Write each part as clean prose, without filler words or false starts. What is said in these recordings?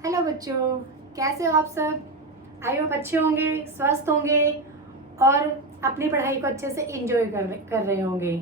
Hello बच्चों, कैसे हो आप सब। आई होप अच्छे होंगे, स्वस्थ होंगे और अपनी पढ़ाई को अच्छे से एंजॉय कर रहे होंगे।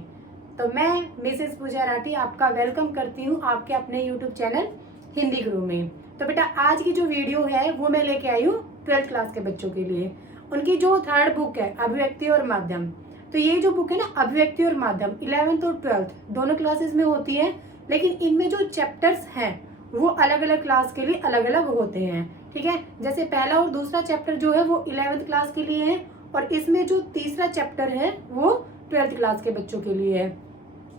तो मैं मिसेस पूजा राठी आपका वेलकम करती हूँ आपके अपने यूट्यूब चैनल हिंदी गुरु में। तो बेटा आज की जो वीडियो है वो मैं लेके आई हूँ 12th क्लास के बच्चों के लिए। उनकी जो थर्ड बुक है अभिव्यक्ति और माध्यम। तो ये जो बुक है ना अभिव्यक्ति और माध्यम 11th और 12th दोनों क्लासेस में होती है, लेकिन इनमें जो चैप्टर्स हैं वो अलग अलग क्लास के लिए अलग अलग होते हैं। ठीक है, जैसे पहला और दूसरा चैप्टर जो है वो 11th क्लास के लिए है और इसमें जो तीसरा चैप्टर है वो 12th क्लास के बच्चों के लिए है।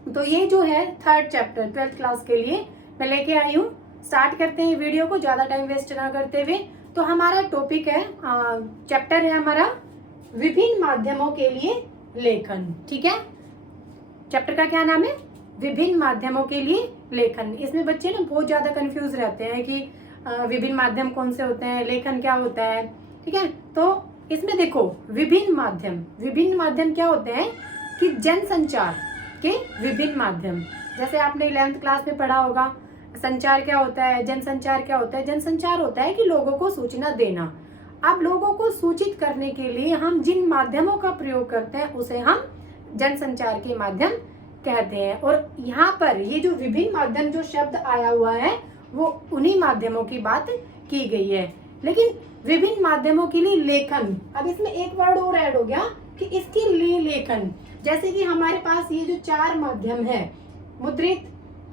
तो ये जो है थर्ड चैप्टर 12th क्लास के लिए मैं लेके आई हूँ। स्टार्ट करते हैं वीडियो को ज्यादा टाइम वेस्ट ना करते हुए। तो हमारा टॉपिक है चैप्टर है हमारा विभिन्न माध्यमों के लिए लेखन। ठीक है, चैप्टर का क्या नाम है? विभिन्न माध्यमों के लिए लेखन। इसमें बच्चे ना बहुत ज्यादा कंफ्यूज रहते हैं कि विभिन्न माध्यम कौन से होते हैं, लेखन क्या होता है। ठीक है, तो इसमें देखो विभिन्न माध्यम क्या होते हैं कि जनसंचार के विभिन्न माध्यम। जैसे आपने 11th क्लास में पढ़ा होगा संचार क्या होता है, जनसंचार क्या होता है। जनसंचार होता है कि लोगों को सूचना देना। अब लोगों को सूचित करने के लिए हम जिन माध्यमों का प्रयोग करते हैं उसे हम जनसंचार के माध्यम कहते हैं। और यहाँ पर ये जो विभिन्न माध्यम जो शब्द आया हुआ है वो उन्हीं माध्यमों की बात की गई है। लेकिन विभिन्न माध्यमों के लिए लेखन, अब इसमें एक वर्ड और ऐड हो गया कि इसके लिए लेखन। जैसे कि हमारे पास ये जो चार माध्यम है मुद्रित,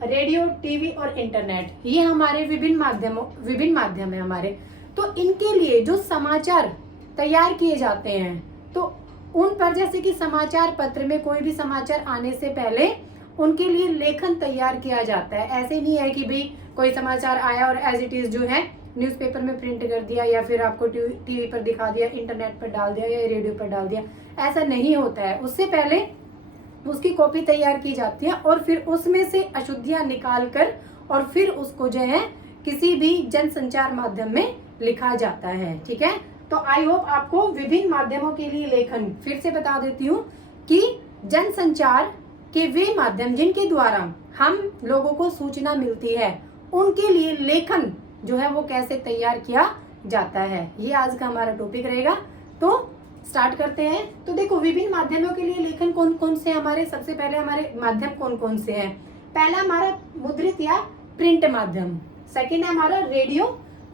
रेडियो, टीवी और इंटरनेट, ये हमारे विभिन्न माध्यम है हमारे। तो इनके लिए जो समाचार तैयार किए जाते हैं तो उन पर जैसे कि समाचार पत्र में कोई भी समाचार आने से पहले उनके लिए लेखन तैयार किया जाता है। ऐसे नहीं है कि भाई कोई समाचार आया और एज इट इज जो है न्यूज़पेपर में प्रिंट कर दिया या फिर आपको टीवी पर दिखा दिया, इंटरनेट पर डाल दिया या रेडियो पर डाल दिया, ऐसा नहीं होता है। उससे पहले उसकी कॉपी तैयार की जाती है और फिर उसमें से अशुद्धियां निकाल कर और फिर उसको जो है किसी भी जनसंचार माध्यम में लिखा जाता है। ठीक है, तो आई होप आपको विभिन्न माध्यमों के लिए लेखन फिर से बता देती हूँ कि जनसंचार के वे माध्यम जिनके द्वारा हम लोगों को सूचना मिलती है उनके लिए लेखन जो है वो कैसे तैयार किया जाता है, ये आज का हमारा टॉपिक रहेगा। तो स्टार्ट करते हैं। तो देखो विभिन्न माध्यमों के लिए लेखन कौन कौन से हमारे, सबसे पहले हमारे माध्यम कौन कौन से हैं। पहला हमारा मुद्रित या प्रिंट माध्यम, सेकेंड है हमारा रेडियो,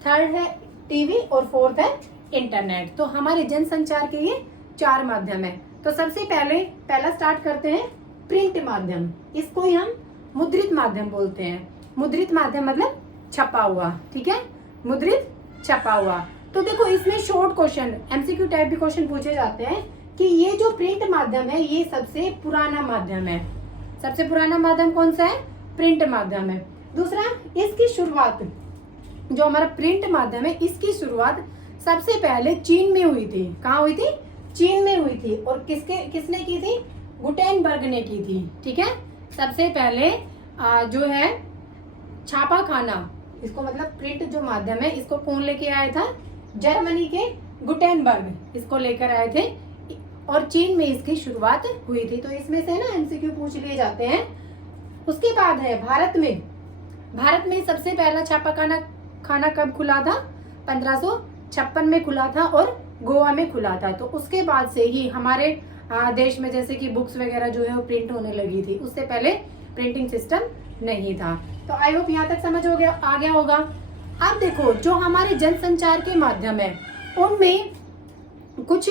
थर्ड है टीवी और फोर्थ है इंटरनेट। तो हमारे जनसंचार के ये चार माध्यम है। तो सबसे पहला स्टार्ट करते हैं प्रिंट माध्यम। इसको ही हम मुद्रित माध्यम बोलते हैं। मुद्रित माध्यम मतलब छपा हुआ। ठीक है, मुद्रित छपा हुआ। तो देखो इसमें शॉर्ट क्वेश्चन, एमसीक्यू टाइप भी क्वेश्चन पूछे जाते हैं कि ये जो प्रिंट माध्यम है ये सबसे पुराना माध्यम है। सबसे पुराना माध्यम कौन सा है? प्रिंट माध्यम है। दूसरा, इसकी शुरुआत जो हमारा प्रिंट माध्यम है इसकी शुरुआत सबसे पहले चीन में हुई थी। कहाँ हुई थी? चीन में हुई थी। और किसने की थी? गुटेनबर्ग ने की थी। ठीक है, सबसे पहले जो है छापा खाना, इसको मतलब प्रिंट जो माध्यम है इसको कौन लेके आया था? जर्मनी के गुटेनबर्ग इसको लेकर आए थे और चीन में इसकी शुरुआत हुई थी। तो इसमें से ना एमसीक्यू पूछ लिए जाते हैं। उसके बाद है भारत में सबसे पहला छापा खाना कब खुला था? 1556 में खुला था और गोवा में खुला था। तो उसके बाद से ही हमारे देश में जैसे कि बुक्स वगैरह जो है वो प्रिंट होने लगी थी। उससे पहले प्रिंटिंग सिस्टम नहीं था। तो आई होप यहाँ तक समझ आ गया होगा। अब देखो जो हमारे जनसंचार के माध्यम है उनमें कुछ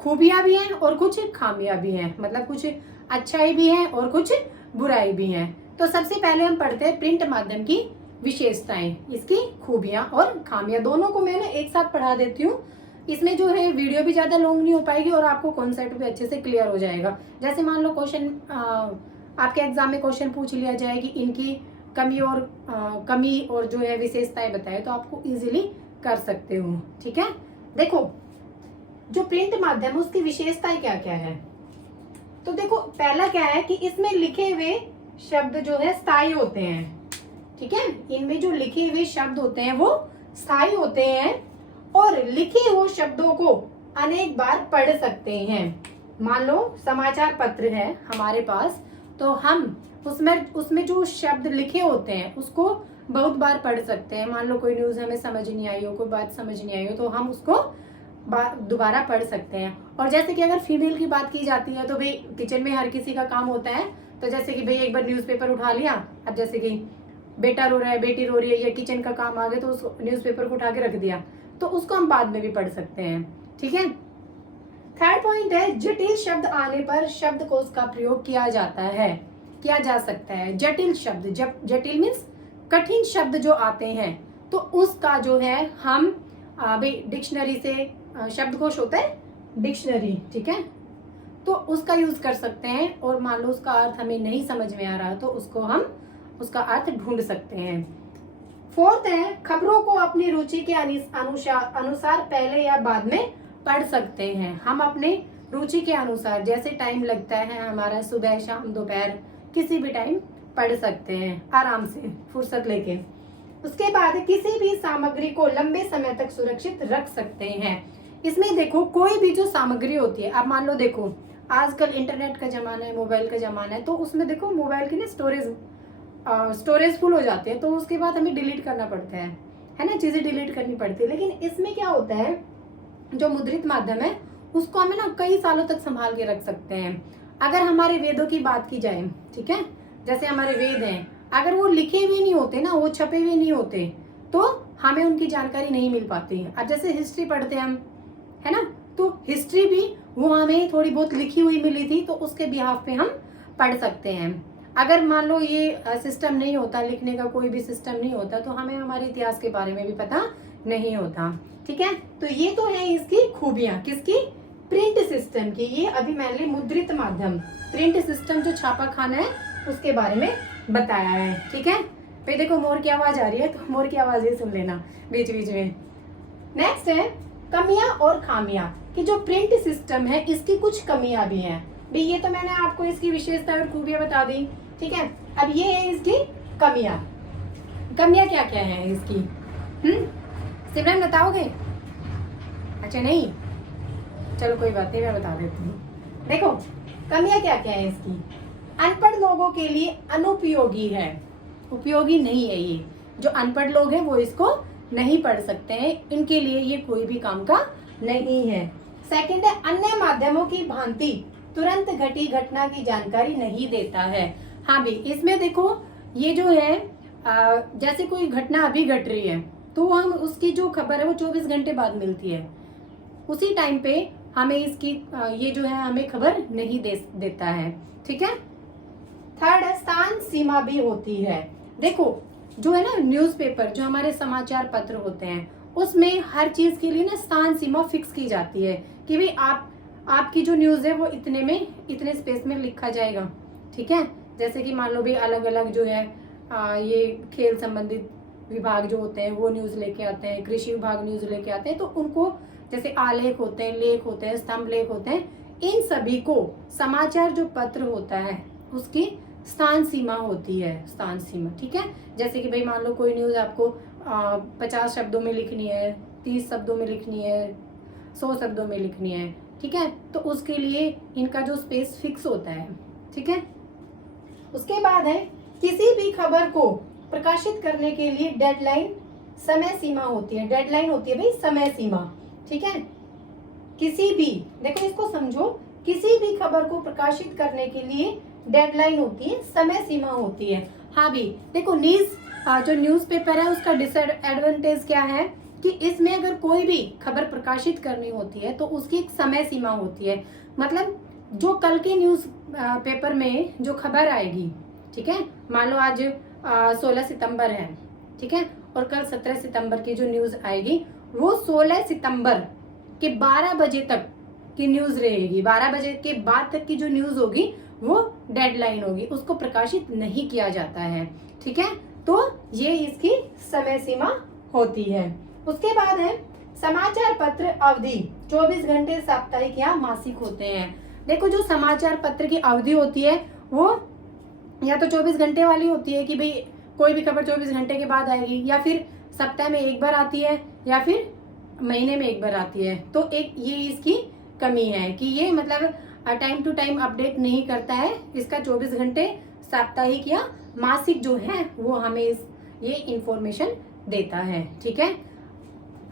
खूबियां भी हैं और कुछ खामियां भी हैं, मतलब कुछ अच्छाई भी है और कुछ बुराई भी है। तो सबसे पहले हम पढ़ते हैं प्रिंट माध्यम की विशेषताएं, इसकी खूबियां और खामियां। दोनों को मैं ना एक साथ पढ़ा देती हूँ। इसमें जो है वीडियो भी ज्यादा लॉन्ग नहीं हो पाएगी और आपको कॉन्सेप्ट भी अच्छे से क्लियर हो जाएगा। जैसे मान लो क्वेश्चन आपके एग्जाम में क्वेश्चन पूछ लिया जाए कि इनकी कमी और जो है विशेषताएं बताए तो आपको इजीली कर सकते हो। ठीक है, देखो जो प्रिंट माध्यम है उसकी विशेषताएं क्या क्या है। तो देखो पहला क्या है कि इसमें लिखे हुए शब्द जो है स्थायी होते हैं। ठीक है, इनमें जो लिखे हुए शब्द होते हैं वो स्थायी होते हैं और लिखे हुए शब्दों को अनेक बार पढ़ सकते हैं। मान लो समाचार पत्र है हमारे पास, तो हम उसमें जो शब्द लिखे होते हैं उसको बहुत बार पढ़ सकते हैं। मान लो कोई न्यूज़ हमें समझ नहीं आई हो, कोई बात समझ नहीं आई हो, तो हम उसको दोबारा पढ़ सकते हैं। और जैसे कि अगर फीमेल की बात की जाती है तो भाई किचन में हर किसी का काम होता है, तो जैसे कि भाई एक बार न्यूज़पेपर उठा लिया, अब जैसे कि बेटा रो रहा है, बेटी रो रही है, या किचन का काम आ गया, तो उस न्यूज़पेपर को उठा के रख दिया, तो उसको हम बाद में भी पढ़ सकते हैं। ठीक है। थर्ड पॉइंट है, जटिल शब्द आने पर शब्दकोश का प्रयोग किया जाता है, किया जा सकता है। जटिल शब्द, जटिल मीन्स कठिन शब्द जो आते हैं, तो उसका जो है हम भाई डिक्शनरी से, शब्दकोश होता है डिक्शनरी, ठीक है, तो उसका यूज कर सकते हैं। और मान लो उसका अर्थ हमें नहीं समझ में आ रहा तो उसको हम उसका अर्थ ढूंढ सकते हैं। फोर्थ है, खबरों को अपनी रुचि के अनुसार पहले या बाद में पढ़ सकते हैं। हम अपने रुचि के अनुसार, जैसे टाइम लगता है हमारा, सुबह शाम दोपहर, किसी भी टाइम पढ़ सकते हैं आराम से फुर्सत लेके। उसके बाद किसी भी सामग्री को लंबे समय तक सुरक्षित रख सकते हैं। इसमें देखो कोई भी जो सामग्री होती है, आप मान लो देखो आजकल इंटरनेट का जमाना है, मोबाइल का जमाना है, तो उसमें देखो मोबाइल की ना स्टोरेज फुल हो जाती है, तो उसके बाद हमें डिलीट करना पड़ता है ना, चीजें डिलीट करनी पड़ती है। लेकिन इसमें क्या होता है, जो मुद्रित माध्यम है उसको हमें ना कई सालों तक संभाल के रख सकते हैं। अगर हमारे वेदों की बात की जाए, ठीक है, जैसे हमारे वेद हैं, अगर वो लिखे हुए नहीं होते ना, वो छपे हुए नहीं होते, तो हमें उनकी जानकारी नहीं मिल पाती। अब जैसे हिस्ट्री पढ़ते हैं हम, है ना, तो हिस्ट्री भी वो हमें थोड़ी बहुत लिखी हुई मिली थी, तो उसके बिहाफ पे हम पढ़ सकते हैं। अगर मान लो ये सिस्टम नहीं होता, लिखने का कोई भी सिस्टम नहीं होता, तो हमें हमारे इतिहास के बारे में भी पता नहीं होता। ठीक है, तो ये तो है इसकी खूबियां, किसकी, प्रिंट सिस्टम की। ये अभी मैंने मुद्रित माध्यम, प्रिंट सिस्टम जो छापा खाना है उसके बारे में बताया है। ठीक है, भाई देखो मोर की आवाज आ रही है, तो मोर की आवाज ही सुन लेना बीच बीच में। नेक्स्ट है कमियां और खामियां, कि जो प्रिंट सिस्टम है इसकी कुछ कमियां भी हैं। भाई ये तो मैंने आपको इसकी विशेषता और खूबियां बता दी, ठीक है। अब ये है इसकी कमियां। कमियां क्या क्या है इसकी, सिमरन बताओगे? अच्छा नहीं, चलो कोई बात नहीं, मैं बता देती हूँ। देखो कमियां क्या क्या है इसकी। अनपढ़ लोगों के लिए अनुपयोगी है, उपयोगी नहीं है। ये जो अनपढ़ लोग हैं वो इसको नहीं पढ़ सकते हैं, इनके लिए ये कोई भी काम का नहीं है। सेकंड है, अन्य माध्यमों की भांति तुरंत घटी घटना की जानकारी नहीं देता है। हाँ भी, इसमें देखो ये जो है जैसे कोई घटना अभी घट रही है, तो हम उसकी जो खबर है वो 24 घंटे बाद मिलती है, उसी टाइम पे हमें इसकी ये जो है हमें खबर नहीं देता है। ठीक है। थर्ड है, स्थान सीमा भी होती है। देखो जो है ना न्यूज़पेपर, जो हमारे समाचार पत्र होते हैं, उसमें हर चीज के लिए ना स्थान सीमा फिक्स की जाती है कि भाई आपकी जो न्यूज है वो इतने में, इतने स्पेस में लिखा जाएगा। ठीक है, जैसे कि मान लो भी अलग अलग जो है ये खेल संबंधित विभाग जो होते हैं वो न्यूज लेके आते हैं, कृषि विभाग न्यूज लेके आते हैं, तो उनको जैसे आलेख होते हैं, लेख होते हैं, स्तंभ लेख होते हैं, इन सभी को समाचार जो पत्र होता है उसकी स्थान सीमा होती है, स्थान सीमा। ठीक है, जैसे कि भाई मान लो कोई न्यूज आपको 50 शब्दों में लिखनी है, 30 शब्दों में लिखनी है, 100 शब्दों में लिखनी है, ठीक है, तो उसके लिए इनका जो स्पेस फिक्स होता है। ठीक है। उसके बाद है, किसी भी खबर को प्रकाशित करने के लिए डेडलाइन, समय सीमा होती है। डेडलाइन होती है भाई समय सीमा। ठीक है, किसी भी, देखो इसको समझो, किसी भी खबर को प्रकाशित करने के लिए डेडलाइन होती है, समय सीमा होती है। हाँ भी देखो जो न्यूज़पेपर है उसका डिसएडवांटेज क्या है कि इसमें अगर कोई भी खबर प्रकाशित करनी होती है तो उसकी एक समय सीमा होती है। मतलब जो कल के न्यूज़ पेपर में जो खबर आएगी, ठीक है, मान लो आज 16 सितंबर है, ठीक है, और कल 17 सितंबर की जो न्यूज़ आएगी वो 16 सितंबर के 12 बजे तक की न्यूज़ रहेगी। 12 बजे के बाद तक की जो न्यूज़ होगी वो डेडलाइन होगी, उसको प्रकाशित नहीं किया जाता है। ठीक है, तो ये इसकी समय सीमा होती है। उसके बाद है, समाचार पत्र अवधि 24 घंटे, साप्ताहिक या मासिक होते हैं। देखो जो समाचार पत्र की अवधि होती है वो या तो 24 घंटे वाली होती है कि भाई कोई भी खबर 24 घंटे के बाद आएगी, या फिर सप्ताह में एक बार आती है, या फिर महीने में एक बार आती है। तो एक ये इसकी कमी है कि ये मतलब टाइम टू टाइम अपडेट नहीं करता है। इसका 24 घंटे साप्ताहिक या मासिक जो है वो हमें ये इंफॉर्मेशन देता है। ठीक है,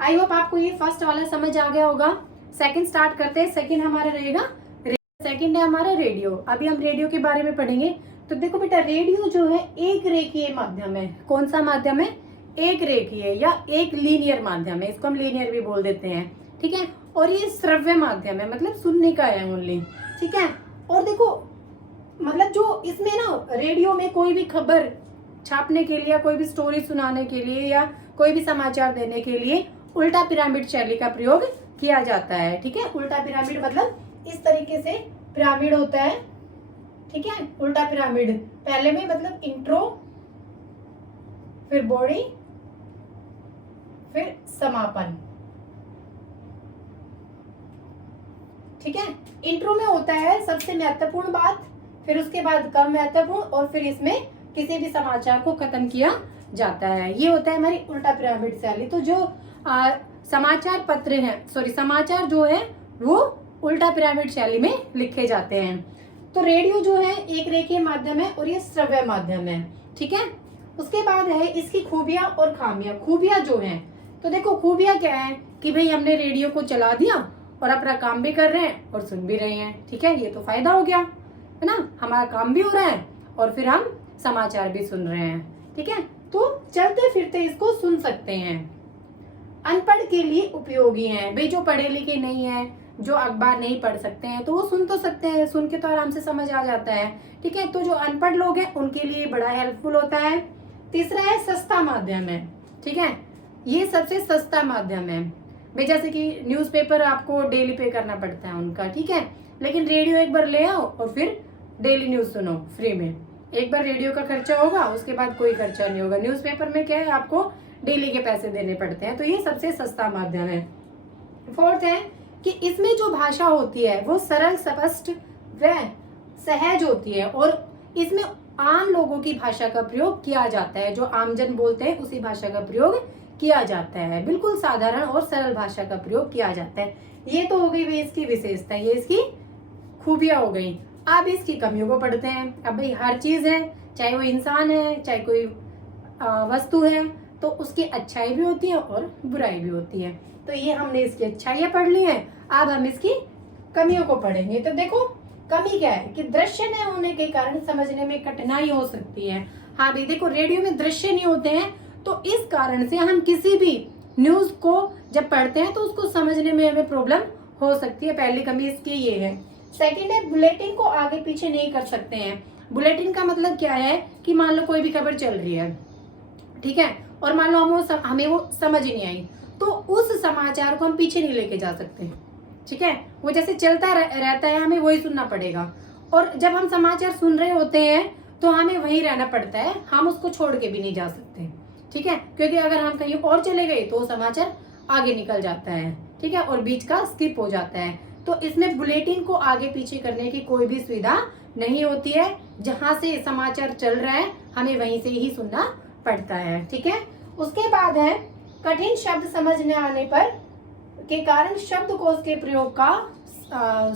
आई होप आपको ये फर्स्ट वाला समझ आ गया होगा। सेकंड स्टार्ट करते हैं। सेकंड हमारा रहेगा, सेकंड है हमारा रेडियो। अभी हम रेडियो के बारे में पढ़ेंगे। तो देखो बेटा, रेडियो जो है एक रेखीय माध्यम है। कौन सा माध्यम है? एक रेखीय या एक लीनियर माध्यम है, इसको हम लीनियर भी बोल देते हैं। ठीक है, और ये श्रव्य माध्यम है, मतलब सुनने का है ओनली। ठीक है, और देखो मतलब जो इसमें ना रेडियो में कोई भी खबर छापने के लिए, कोई भी स्टोरी सुनाने के लिए या कोई भी समाचार देने के लिए उल्टा पिरामिड शैली का प्रयोग किया जाता है। ठीक है, उल्टा पिरामिड मतलब इस तरीके से पिरामिड होता है। ठीक है, उल्टा पिरामिड पहले में मतलब इंट्रो, फिर बॉडी, फिर समापन। ठीक है, इंट्रो में होता है सबसे महत्वपूर्ण बात, फिर उसके बाद कम महत्वपूर्ण, और फिर इसमें किसी भी समाचार को खत्म किया जाता है। ये होता है हमारी उल्टा पिरामिड शैली। तो जो समाचार पत्र हैं, समाचार जो है वो उल्टा पिरामिड शैली में लिखे जाते हैं। तो रेडियो जो है एक रेखीय माध्यम है और ये श्रव्य माध्यम है। ठीक है, उसके बाद है इसकी खूबियां और खामियां। खूबियां जो हैं, तो देखो खूबियां क्या है कि भाई हमने रेडियो को चला दिया और अपना काम भी कर रहे हैं और सुन भी रहे हैं। ठीक है, ये तो फायदा हो गया है ना, हमारा काम भी हो रहा है और फिर हम समाचार भी सुन रहे हैं। ठीक है, तो चलते फिरते इसको सुन सकते हैं। अनपढ़ के लिए उपयोगी है। भाई जो पढ़े लिखे नहीं है, जो अखबार नहीं पढ़ सकते हैं, तो वो सुन तो सकते हैं, सुन के तो आराम से समझ आ जाता है। ठीक है, तो जो अनपढ़ लोग हैं उनके लिए बड़ा हेल्पफुल होता है। तीसरा है सस्ता माध्यम है। ठीक है, ये सबसे सस्ता माध्यम है। भाई जैसे कि न्यूज़पेपर आपको डेली पे करना पड़ता है उनका। ठीक है, लेकिन रेडियो एक बार ले आओ और फिर डेली न्यूज सुनो फ्री में। एक बार रेडियो का खर्चा होगा, उसके बाद कोई खर्चा नहीं होगा। न्यूज़पेपर में क्या है, आपको डेली के पैसे देने पड़ते हैं। तो ये सबसे सस्ता माध्यम है। फोर्थ है कि इसमें जो भाषा होती है वो सरल, स्पष्ट व सहज होती है और इसमें आम लोगों की भाषा का प्रयोग किया जाता है। जो आमजन बोलते हैं उसी भाषा का प्रयोग किया जाता है। बिल्कुल साधारण और सरल भाषा का प्रयोग किया जाता है। ये तो हो गई भाई इसकी विशेषता, ये इसकी खूबियां हो गई। अब इसकी कमियों को पढ़ते हैं। अब भाई हर चीज है, चाहे वो इंसान है, चाहे कोई वस्तु है, तो उसकी अच्छाई भी होती है और बुराई भी होती है। तो ये हमने इसकी अच्छाइयां पढ़ ली हैं। अब हम इसकी कमियों को पढ़ेंगे। तो देखो कमी क्या है कि दृश्य न होने के कारण समझने में कठिनाई हो सकती है। हाँ भाई देखो, रेडियो में दृश्य नहीं होते हैं, तो इस कारण से हम किसी भी न्यूज को जब पढ़ते हैं तो उसको समझने में हमें प्रॉब्लम हो सकती है। पहली कमी इसकी ये है। सेकंड है, बुलेटिन को आगे पीछे नहीं कर सकते हैं। बुलेटिन का मतलब क्या है कि मान लो कोई भी खबर चल रही है, ठीक है, और मान लो हमें वो समझ ही नहीं आई, तो उस समाचार को हम पीछे नहीं लेके जा सकते। ठीक है, वो जैसे चलता रहता है, हमें वही सुनना पड़ेगा। और जब हम समाचार सुन रहे होते हैं तो हमें वही रहना पड़ता है, हम उसको छोड़ के भी नहीं जा सकते। ठीक है, क्योंकि अगर हम कहीं और चले गए तो समाचार आगे निकल जाता है। ठीक है, और बीच का स्किप हो जाता है। तो इसमें बुलेटिन को आगे पीछे करने की कोई भी सुविधा नहीं होती है। जहां से समाचार चल रहा है हमें वहीं से ही सुनना पड़ता है। ठीक है, उसके बाद है कठिन शब्द समझ न आने पर के कारण शब्दकोश के प्रयोग का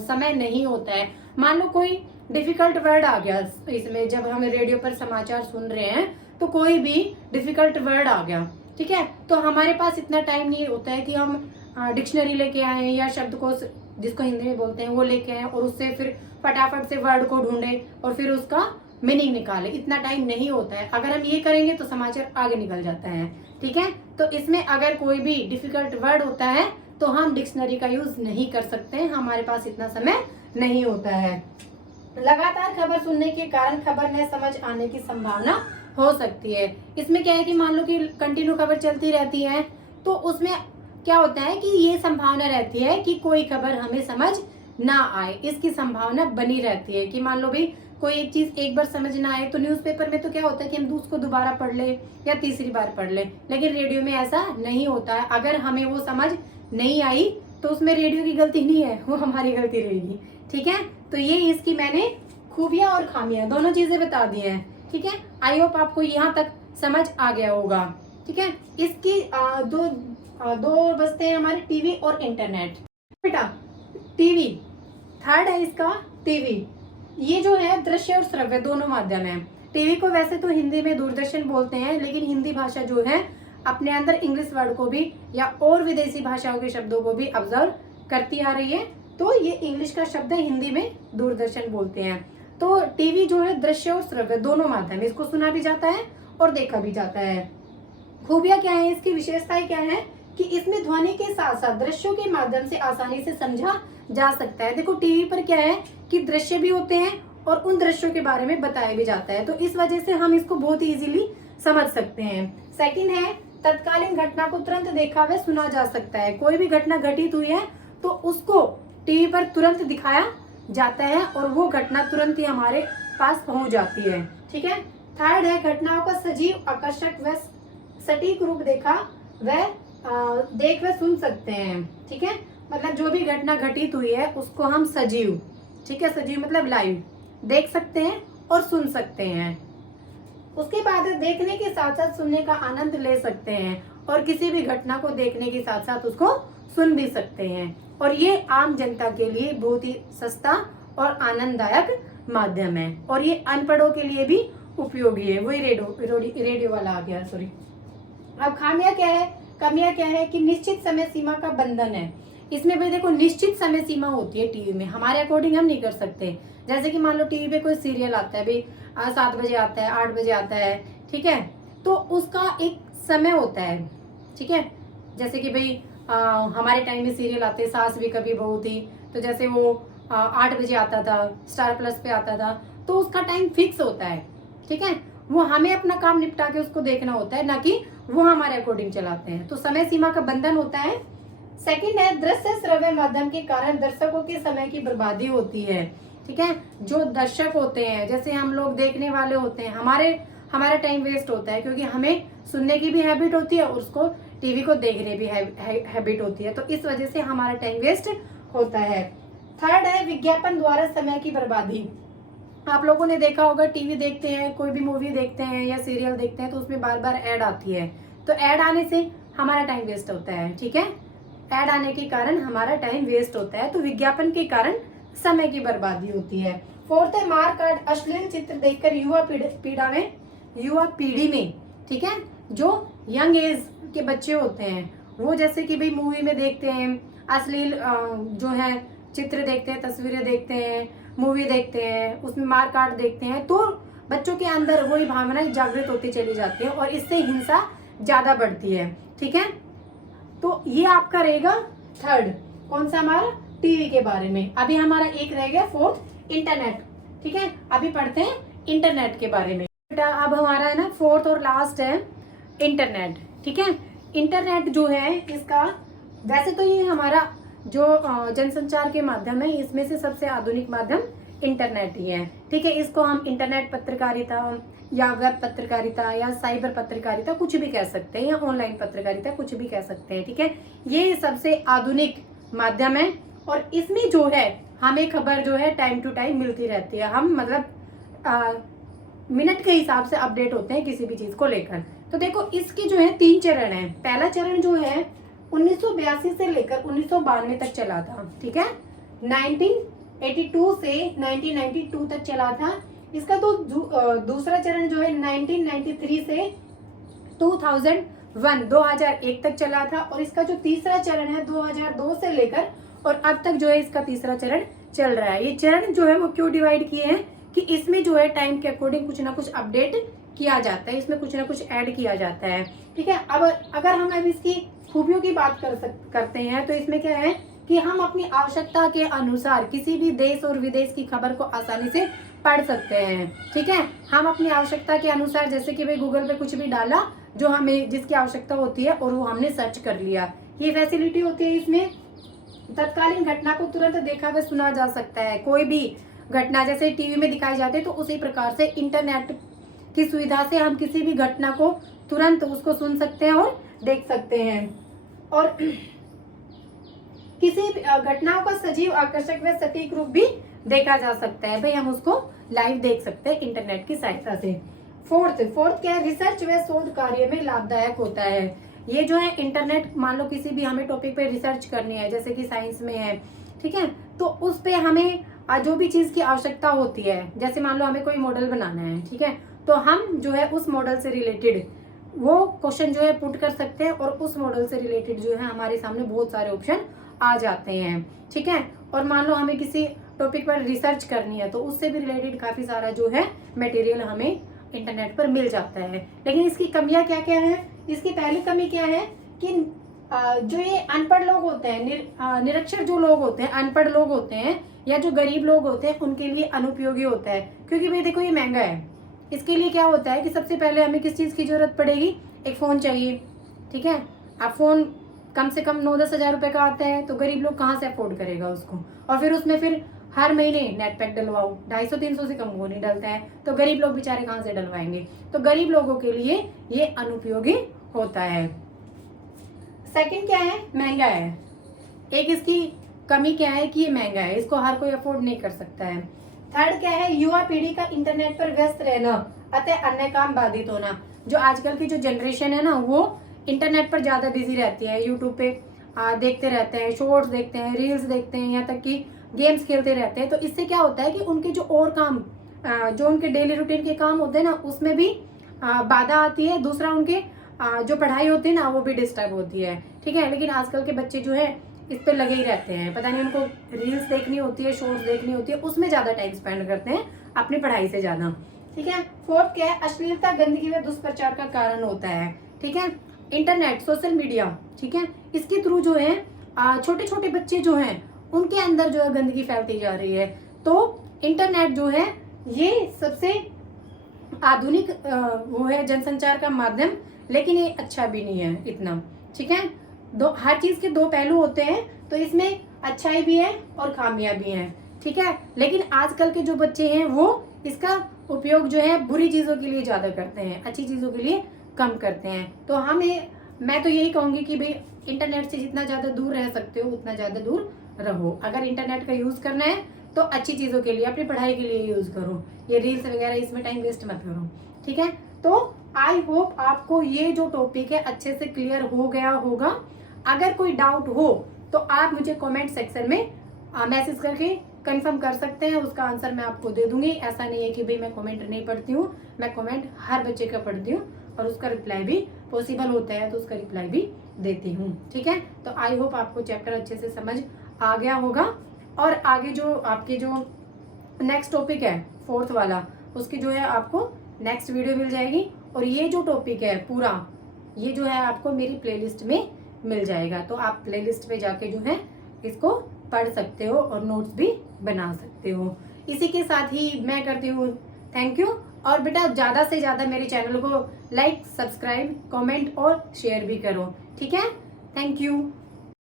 समय नहीं होता है। मान लो कोई डिफिकल्ट वर्ड आ गया इसमें, जब हम रेडियो पर समाचार सुन रहे हैं तो कोई भी डिफिकल्ट वर्ड आ गया, ठीक है, तो हमारे पास इतना टाइम नहीं होता है कि हम डिक्शनरी लेके आए या शब्दकोश जिसको हिंदी में बोलते हैं वो लेके आए और उससे फिर फटाफट से वर्ड को ढूंढे और फिर उसका मीनिंग निकाले। इतना टाइम नहीं होता है। अगर हम ये करेंगे तो समाचार आगे निकल जाता है। ठीक है, तो इसमें अगर कोई भी डिफिकल्ट वर्ड होता है तो हम डिक्शनरी का यूज नहीं कर सकते, हमारे पास इतना समय नहीं होता है। लगातार खबर सुनने के कारण खबर न समझ आने की संभावना हो सकती है। इसमें क्या है कि मान लो कि कंटिन्यू खबर चलती रहती है तो उसमें क्या होता है कि ये संभावना रहती है कि कोई खबर हमें समझ ना आए। इसकी संभावना बनी रहती है कि मान लो भाई कोई एक चीज एक बार समझ ना आए, तो न्यूज़पेपर में तो क्या होता है कि हम उसको दोबारा पढ़ ले या तीसरी बार पढ़ ले, लेकिन रेडियो में ऐसा नहीं होता है। अगर हमें वो समझ नहीं आई तो उसमें रेडियो की गलती नहीं है, वो हमारी गलती रहेगी। ठीक है, तो ये इसकी मैंने खूबियां और खामियां दोनों चीजें बता दी हैं। ठीक है, आई होप आपको यहाँ तक समझ आ गया होगा। ठीक है, इसकी दो बचते हैं हमारे, टीवी और इंटरनेट। बेटा टीवी, थर्ड है इसका टीवी। ये जो है दृश्य और श्रव्य दोनों माध्यम है। टीवी को वैसे तो हिंदी में दूरदर्शन बोलते हैं, लेकिन हिंदी भाषा जो है अपने अंदर इंग्लिश वर्ड को भी या और विदेशी भाषाओं के शब्दों को भी ऑब्जर्व करती आ रही है, तो ये इंग्लिश का शब्द है, हिंदी में दूरदर्शन बोलते हैं। तो टीवी जो है दृश्य और श्रव्य दोनों माध्यम, इसको सुना भी जाता है और देखा भी जाता है। खूबियां क्या है, इसकी विशेषताएं क्या है कि इसमें ध्वनि के साथ साथ दृश्यों के माध्यम से आसानी से समझा जा सकता है। देखो टीवी पर क्या है कि दृश्य भी होते हैं और उन दृश्यों के बारे में बताया भी जाता है, तो इस वजह से हम इसको बहुत इजीली समझ सकते हैं। सेकंड है तत्कालीन घटना को तुरंत देखा व सुना जा सकता है। कोई भी घटना घटित हुई है तो उसको टीवी पर तुरंत दिखाया जाता है और वो घटना तुरंत ही हमारे पास पहुंच जाती है। ठीक है। थर्ड है घटनाओं का सजीव, आकर्षक व सटीक रूप देख व सुन सकते हैं। ठीक है, मतलब जो भी घटना घटित हुई है उसको हम सजीव, ठीक है, सजीव मतलब लाइव देख सकते हैं और सुन सकते हैं। उसके बाद देखने के साथ साथ सुनने का आनंद ले सकते हैं और किसी भी घटना को देखने के साथ साथ उसको सुन भी सकते हैं। और ये आम जनता के लिए बहुत ही सस्ता और आनंददायक माध्यम है और ये अनपढ़ों के लिए भी उपयोगी है। वही रेडियो वाला आ गया, सॉरी। अब खामियां क्या है, कमियां क्या है कि निश्चित समय सीमा का बंधन है। इसमें भाई देखो निश्चित समय सीमा होती है टीवी में, हमारे अकॉर्डिंग हम नहीं कर सकते। जैसे कि मान लो टीवी पे कोई सीरियल आता है भाई 7 बजे आता है, 8 बजे आता है, ठीक है, तो उसका एक समय होता है। ठीक है, जैसे कि भाई हमारे टाइम में सीरियल आते, सास भी कभी बहू थी, तो जैसे वो 8 बजे आता था, स्टार प्लस पे आता था, तो उसका टाइम फिक्स होता है। ठीक है, वो हमें अपना काम निपटा के उसको देखना होता है, ना कि वो हमारे अकॉर्डिंग चलाते हैं, तो समय सीमा का बंधन होता है। सेकंड है दृश्य श्रव्य माध्यम के कारण दर्शकों के समय की बर्बादी होती है। ठीक है, जो दर्शक होते हैं, जैसे हम लोग देखने वाले होते हैं, हमारा टाइम वेस्ट होता है, क्योंकि हमें सुनने की भी हैबिट होती है और उसको टीवी को देखने भी हैबिट होती है, तो इस वजह से हमारा टाइम वेस्ट होता है। थर्ड है विज्ञापन द्वारा समय की बर्बादी। आप लोगों ने देखा होगा, टीवी देखते हैं, कोई भी मूवी देखते हैं या सीरियल देखते हैं, तो उसमें बार बार ऐड आती है, तो ऐड आने से हमारा टाइम वेस्ट होता है। ठीक है, ऐड आने के कारण हमारा टाइम वेस्ट होता है, तो विज्ञापन के कारण समय की बर्बादी होती है। फोर्थ है मार काट, अश्लील चित्र देखकर युवा पीढ़ी में, ठीक है, जो यंग एज के बच्चे होते हैं, वो जैसे कि भाई मूवी में देखते हैं, अश्लील जो है चित्र देखते हैं, तस्वीरें देखते हैं, मूवी देखते हैं, उसमें मार काट देखते हैं, तो बच्चों के अंदर वही भावनाएं जागृत होती चली जाती है और इससे हिंसा ज्यादा बढ़ती है। ठीक है, तो ये आपका रहेगा थर्ड, कौन सा, हमारा टीवी के बारे में। अभी हमारा एक रह गया फोर्थ, इंटरनेट। ठीक है, अभी पढ़ते हैं इंटरनेट के बारे में। बेटा अब हमारा है ना फोर्थ और लास्ट है इंटरनेट। ठीक है, इंटरनेट जो है इसका, वैसे तो ये हमारा जो जनसंचार के माध्यम है, इसमें से सबसे आधुनिक माध्यम इंटरनेट ही है। ठीक है, इसको हम इंटरनेट पत्रकारिता या वेब पत्रकारिता या साइबर पत्रकारिता कुछ भी कह सकते हैं, या ऑनलाइन पत्रकारिता कुछ भी कह सकते हैं। ठीक है, ये सबसे आधुनिक माध्यम है और इसमें जो है हमें खबर जो है टाइम टू टाइम मिलती रहती है। हम मतलब मिनट के हिसाब से अपडेट होते हैं किसी भी चीज को लेकर। तो देखो इसके जो है 3 चरण है। पहला चरण जो है 1982 से लेकर 1992 तक चला था। ठीक है, 1982 से 1992 तक चला था। इसका तो दूसरा चरण जो है 1993 से 2001 तक चला था और इसका जो तीसरा चरण है 2002 से लेकर और अब तक जो है इसका तीसरा चरण चल रहा है। ये चरण जो है वो क्यों डिवाइड किए हैं कि इसमें जो है टाइम के अकॉर्डिंग कुछ ना कुछ अपडेट किया जाता है, इसमें कुछ ना कुछ ऐड किया जाता है। ठीक है, अब अगर हम अब इसकी खूबियों की बात करते हैं तो इसमें क्या है कि हम अपनी आवश्यकता के अनुसार किसी भी देश और विदेश की खबर को आसानी से पढ़ सकते हैं। ठीक है, हम अपनी आवश्यकता के अनुसार, जैसे कि भाई गूगल पे कुछ भी डाला जो हमें जिसकी आवश्यकता होती है और वो हमने सर्च कर लिया, ये फैसिलिटी होती है इसमें। तत्कालीन घटना को तुरंत देखा व सुना जा सकता है। कोई भी घटना जैसे टीवी में दिखाई जाती है तो उसी प्रकार से इंटरनेट की सुविधा से हम किसी भी घटना को तुरंत उसको सुन सकते हैं और देख सकते हैं। और किसी घटनाओं का सजीव, आकर्षक व सटीक रूप भी देखा जा सकता है। भाई हम उसको लाइव देख सकते हैं इंटरनेट की सहायता से। फोर्थ क्या है, रिसर्च व शोध कार्य में लाभदायक होता है। ये जो है इंटरनेट, मान लो किसी भी हमें टॉपिक पे रिसर्च करनी है, जैसे कि साइंस में है, ठीक है, तो उस पे हमें जो भी चीज की आवश्यकता होती है, जैसे मान लो हमें कोई मॉडल बनाना है, ठीक है, तो हम जो है उस मॉडल से रिलेटेड वो क्वेश्चन जो है पुट कर सकते हैं और उस मॉडल से रिलेटेड जो है हमारे सामने बहुत सारे ऑप्शन आ जाते हैं। ठीक है, और मान लो हमें किसी टॉपिक पर रिसर्च करनी है तो उससे भी रिलेटेड काफी सारा जो है मटेरियल हमें इंटरनेट पर मिल जाता है। लेकिन इसकी कमियां क्या क्या है? इसकी पहली कमी क्या है कि जो ये अनपढ़ लोग होते हैं, निरक्षर जो लोग होते हैं, अनपढ़ लोग होते हैं या जो गरीब लोग होते हैं, उनके लिए अनुपयोगी होता है। क्योंकि भाई देखो ये महंगा है, इसके लिए क्या होता है कि सबसे पहले हमें किस चीज की जरूरत पड़ेगी? एक फोन चाहिए। ठीक है, अब फोन कम से कम 9-10 हजार रुपए का आता है, तो गरीब लोग कहाँ से अफोर्ड करेगा उसको? और फिर उसमें फिर हर महीने नेट पैक डलवाओ, 250-300 से कम वो नहीं डलता है, तो गरीब लोग बेचारे कहाँ से डलवाएंगे? तो गरीब लोगों के लिए ये अनुपयोगी होता है। सेकंड क्या है? महंगा है। एक इसकी कमी क्या है कि ये महंगा है, इसको हर कोई अफोर्ड नहीं कर सकता है। थर्ड क्या है? युवा पीढ़ी का इंटरनेट पर व्यस्त रहना अतः अन्य काम बाधित होना। जो आजकल की जो जनरेशन है ना, वो इंटरनेट पर ज्यादा बिजी रहती है, यूट्यूब पे देखते रहते हैं, शॉर्ट्स देखते हैं, रील्स देखते हैं, यहाँ तक कि गेम्स खेलते रहते हैं। तो इससे क्या होता है कि उनके जो और काम, जो उनके डेली रूटीन के काम होते हैं ना, उसमें भी बाधा आती है। दूसरा उनके जो पढ़ाई होती है ना, वो भी डिस्टर्ब होती है। ठीक है, लेकिन आजकल के बच्चे जो है इस पे लगे ही रहते हैं, पता नहीं उनको रील्स देखनी होती है, शॉर्ट्स देखनी होती है, उसमें ज्यादा टाइम स्पेंड करते हैं अपनी पढ़ाई से ज्यादा। ठीक है, फोर्थ क्या है? अश्लीलता, गंदगी व दुष्प्रचार का कारण होता है। ठीक है, इंटरनेट, सोशल मीडिया, ठीक है, इसके थ्रू जो है छोटे छोटे बच्चे जो हैं उनके अंदर जो है गंदगी फैलती जा रही है। तो इंटरनेट जो है ये सबसे आधुनिक वो है जनसंचार का माध्यम, लेकिन ये अच्छा भी नहीं है इतना। ठीक है, हर चीज के दो पहलू होते हैं, तो इसमें अच्छाई भी है और खामियां भी हैं। ठीक है, लेकिन आजकल के जो बच्चे हैं वो इसका उपयोग जो है बुरी चीजों के लिए ज्यादा करते हैं, अच्छी चीजों के लिए कम करते हैं। तो मैं तो यही कहूंगी कि भाई इंटरनेट से जितना ज्यादा दूर रह सकते हो उतना ज्यादा दूर रहो। अगर इंटरनेट का यूज करना है तो अच्छी चीजों के लिए, अपनी पढ़ाई के लिए यूज करो, ये रील्स वगैरह इसमें टाइम वेस्ट मत करो। ठीक है, तो आई होप आपको ये जो टॉपिक है अच्छे से क्लियर हो गया होगा। अगर कोई डाउट हो तो आप मुझे कमेंट सेक्शन में मैसेज करके कंफर्म कर सकते हैं, उसका आंसर मैं आपको दे दूंगी। ऐसा नहीं है कि भाई मैं कमेंट नहीं पढ़ती हूँ, मैं कमेंट हर बच्चे का पढ़ती हूँ और उसका रिप्लाई भी पॉसिबल होता है तो उसका रिप्लाई भी देती हूँ। ठीक है, तो आई होप आपको चैप्टर अच्छे से समझ आ गया होगा। और आगे जो आपके जो नेक्स्ट टॉपिक है फोर्थ वाला, उसकी जो है आपको नेक्स्ट वीडियो मिल जाएगी। और ये जो टॉपिक है पूरा, ये जो है आपको मेरी प्लेलिस्ट में मिल जाएगा, तो आप प्लेलिस्ट पे जाके जो है इसको पढ़ सकते हो और नोट्स भी बना सकते हो। इसी के साथ ही मैं करती हूँ थैंक यू। और बेटा ज्यादा से ज्यादा मेरे चैनल को लाइक, सब्सक्राइब, कमेंट और शेयर भी करो। ठीक है, थैंक यू।